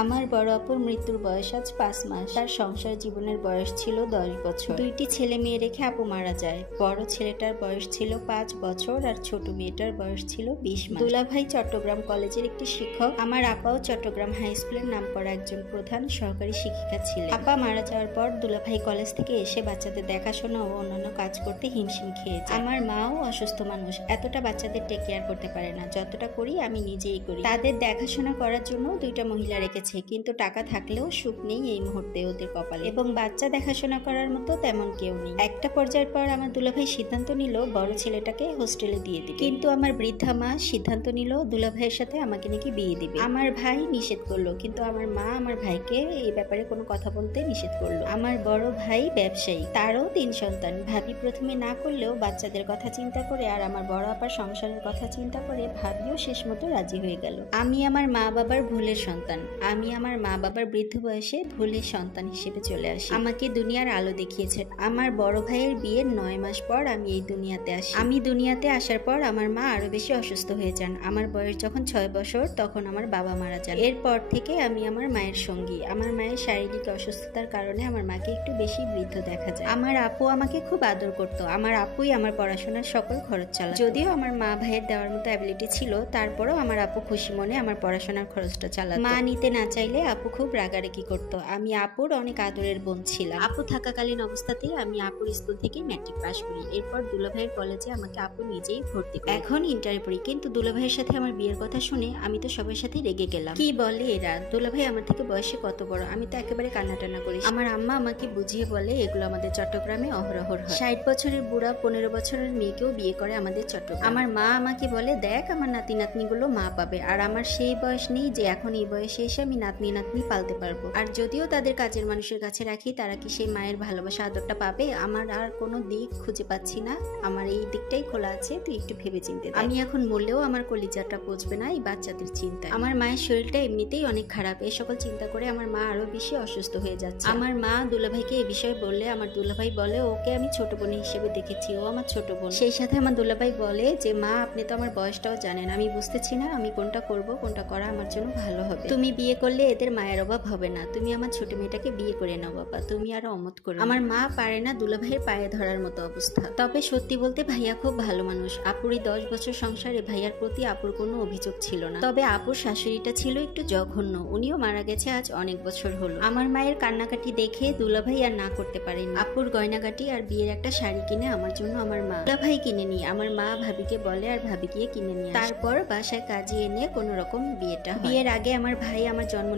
আমার বড় আপুর মৃত্যুর বয়স আজ 5 মাস। তার সংসার জীবনের বয়স ছিল 10 বছর। দুইটি ছেলে মেয়ে রেখে আপু মারা যায়। বড় ছেলেটার বয়স ছিল 5 বছর আর ছোট মেয়েটার বয়স ছিল 20 মাস। দুলাভাই চট্টগ্রাম কলেজের একটি শিক্ষক। আমার আপাও চট্টগ্রাম হাই স্কুলের নামকরা একজন প্রধান সহকারী শিক্ষিকা ছিলেন। আপা মারা যাওয়ার পর দুলাভাই কলেজ থেকে এসে বাচ্চাদের দেখাশোনা ও অন্যান্য কাজ করতে হিমশিম খেয়েছে। আমার মাও অসুস্থ মানুষ, এতটা বাচ্চাদের টেক কেয়ার করতে পারে না, যতটা করি আমি নিজেই করি। তাদের দেখাশোনা করার জন্য দুইটা মহিলা রেখেছে, কিন্তু টাকা থাকলেও সুখ নেই এই মুহূর্তে ওদের কপালে, এবং বাচ্চা দেখাশোনা করার মতো তেমন কেউ নেই। একটা পর্যায়ের পর আমার দুলাভাই সিদ্ধান্ত নিল বড় ছেলেটাকে হোস্টেলে দিয়ে দিবে, কিন্তু আমার বৃদ্ধা মা সিদ্ধান্ত নিল দুলাভাইয়ের সাথে আমাকে নাকি বিয়ে দিবে। আমার ভাই নিষেধ করলো, কিন্তু আমার মা আমার ভাইকে এই ব্যাপারে কোনো কথা বলতে নিষেধ করলো। আমার বড় ভাই ব্যবসায়ী, তারও 3 সন্তান। ভাবি প্রথমে না করলেও বাচ্চাদের কথা চিন্তা করে আর আমার বড় আপার সংসারের কথা চিন্তা করে ভাবিও শেষ মতো রাজি হয়ে গেল। আমি আমার মা বাবার ভুলের সন্তান। আমি আমার মা বাবার বৃদ্ধ বয়সে ভুলের সন্তান হিসেবে চলে আসি। আমাকে দুনিয়ার আলো দেখিয়েছেন। আমার বড় ভাইয়ের বিয়ের 9 মাস পর আমি এই দুনিয়াতে আসি। আমি দুনিয়াতে আসার পর আমার মা আরো বেশি অসুস্থ হয়ে যান। আমার বয়স যখন 6 বছর তখন আমার বাবা মারা যান। এরপর থেকে আমি আমার মায়ের সঙ্গী। আমার মায়ের শারীরিক অসুস্থতার কারণে আমার মাকে একটু বেশি বৃদ্ধ দেখা যায়। আমার আপু আমাকে খুব আদর করত। আমার আপুই আমার পড়াশোনার সকল খরচ চালাত। যদিও আমার মা ভাইয়ের দেওয়ার মতো অ্যাবিলিটি ছিল, তারপরও আমার আপু খুশি মনে আমার পড়াশোনার খরচটা চালাত। মা নিতে না চাইলে আপু খুব রাগারাগি করতো। আমি আপুর অনেক আদরের বোন ছিলাম। আপু থাকাকালীন অবস্থাতেই আমি আপুর স্কুল থেকে ম্যাট্রিক পাস করি। এরপর দুলাভাইয়ের কলেজে আমাকে আপু নিজেই ভর্তি করে। এখন ইন্টারে পড়ি, কিন্তু দুলাভাইয়ের সাথে আমার বিয়ের কথা শুনে আমি তো সবার সাথে রেগে গেলাম। কি বলে এরা, দুলাভাই আমার থেকে বয়সে কত বড়, আমি তো একেবারে কান্নাটানা করি। আমার আম্মা আমাকে বুঝিয়ে বলে এগুলো আমাদের চট্টগ্রামে অহরহর হয়। 60 বছরের বুড়া 15 বছরের মেয়েকেও বিয়ে করে আমাদের চট্টগ্রাম। আমার মা আমাকে বলে দেখ আমার নাতি নাতনিগুলো মা পাবে, আর আমার সেই বয়স নেই যে এখন এই বয়সে এসে আমি নাতনি পালতে পারবো। আর যদিও তাদের কাজের মানুষের কাছে রাখি, তারা কি সেই মায়ের ভালোবাসা আদরটা পাবে? আমার আর কোনো দিক খুঁজে পাচ্ছি না। আমার এই দিকটাই খোলা আছে, তুই একটু ভেবে চিন্তে। আমি এখন মরলেও আমার কলিজাটা পচবে না এই বাচ্চাদের চিন্তা। আমার মায়ের শরীরটা এমনিতেই অনেক খারাপ, এই সকল চিন্তা করে আমার মা আরো বেশি অসুস্থ হয়ে যাচ্ছে। আমার মা দুলাভাইকে এই বিষয়ে বললে আমার দুলাভাই বলে ওকে আমি ছোট বোন হিসেবে দেখেছি, ও আমার ছোট বোন। সেই সাথে আমার দুলাভাই বলে যে মা আপনি তো আমার বয়সটাও জানেন, আমি বুঝতেছি না আমি কোনটা করব, কোনটা করা আমার জন্য ভালো হবে। তুমি বিয়ে করলে এদের মায়ের অভাব হবে না, তুমি আমার ছোট মেয়েটাকে বিয়ে করে নাও বাবা, তুমি আরো অমত করো। আমার মা পারে না দুলাভাইয়ের পায়ে ধরার মতো অবস্থা। তবে সত্যি বলতে ভাইয়া খুব ভালো মানুষ। আপুরই 10 বছর সংসারে ভাইয়ার প্রতি আপুর কোনো অভিযোগ ছিল না। তবে আপুর শাশুড়িটা ছিল একটু জঘন্য, উনিও মারা গেছে আজ অনেক বছর হলো। আমার মায়ের কান্নাকাটি দেখে দুলাভাই আর না করতে পারেনি। আপুর গয়নাগাটি আর বিয়ের একটা শাড়ি কিনে আমার জন্য আমার মা দুলাভাই কিনে নিয়ে আমার মা ভাবিকে বলে আর ভাবি গিয়ে কিনে নিয়ে তারপর বাসায় কাজে এনে কোনো রকম বিয়েটা হয়। বিয়ের আগে আমার ভাই আমার জন্ম